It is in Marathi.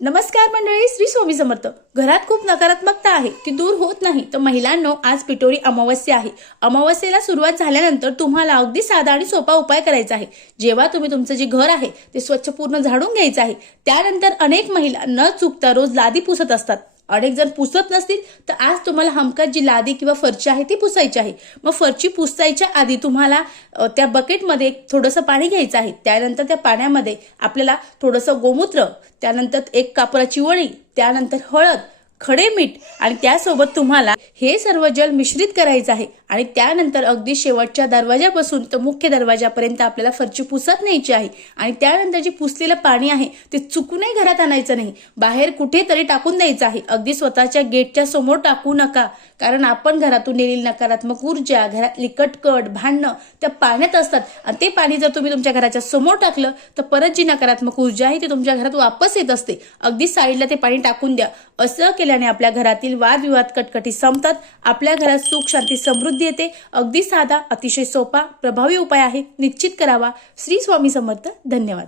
नमस्कार मंडळी, श्री स्वामी समर्थ. घरात खूप नकारात्मकता आहे, ती दूर होत नाही. तर महिलांनो, आज पिठोरी अमावस्या आहे. अमावस्येला सुरुवात झाल्यानंतर तुम्हाला अगदी साधा आणि सोपा उपाय करायचा आहे. जेव्हा तुम्ही तुमचं जे घर आहे ते स्वच्छ पूर्ण झाडून घ्यायचं आहे. त्यानंतर अनेक महिला न चुकता रोज लादी पुसत असतात. अनेक जण पुसत नसतील तर आज तुम्हाला हमखास जी लादी किंवा फरची आहे ती पुसायची आहे. मग फरची पुसायच्या आधी तुम्हाला त्या बकेटमध्ये थोडंसं पाणी घ्यायचं आहे. त्यानंतर त्या पाण्यामध्ये आपल्याला थोडंसं गोमूत्र, त्यानंतर एक कापराची वळी, त्यानंतर हळद, खडे मीठ आणि त्यासोबत तुम्हाला हे सर्व जल मिश्रित करायचं आहे. आणि त्यानंतर अगदी शेवटच्या दरवाजापासून तर मुख्य दरवाजापर्यंत आपल्याला फरची पुसत न्यायची आहे. आणि त्यानंतर जे पुसलेलं पाणी आहे ते चुकूनही घरात आणायचं नाही, बाहेर कुठेतरी टाकून द्यायचं आहे. अगदी स्वतःच्या गेटच्या समोर टाकू नका, कारण आपण घरातून नेलेली नकारात्मक ऊर्जा, घरातली कटकट, भांडणं त्या पाण्यात असतात. आणि ते पाणी जर तुम्ही तुमच्या घराच्या समोर टाकलं तर परत जी नकारात्मक ऊर्जा आहे ती तुमच्या घरात वापस येत असते. अगदी साईडला ते पाणी टाकून द्या. असं केल्याने आपल्या घरातील वादविवाद, कटकटी संपतात. आपल्या घरात सुख, शांती, समृद्धी येते. अगदी साधा, अतिशय सोपा, प्रभावी उपाय आहे. निश्चित करावा. श्री स्वामी समर्थ. धन्यवाद.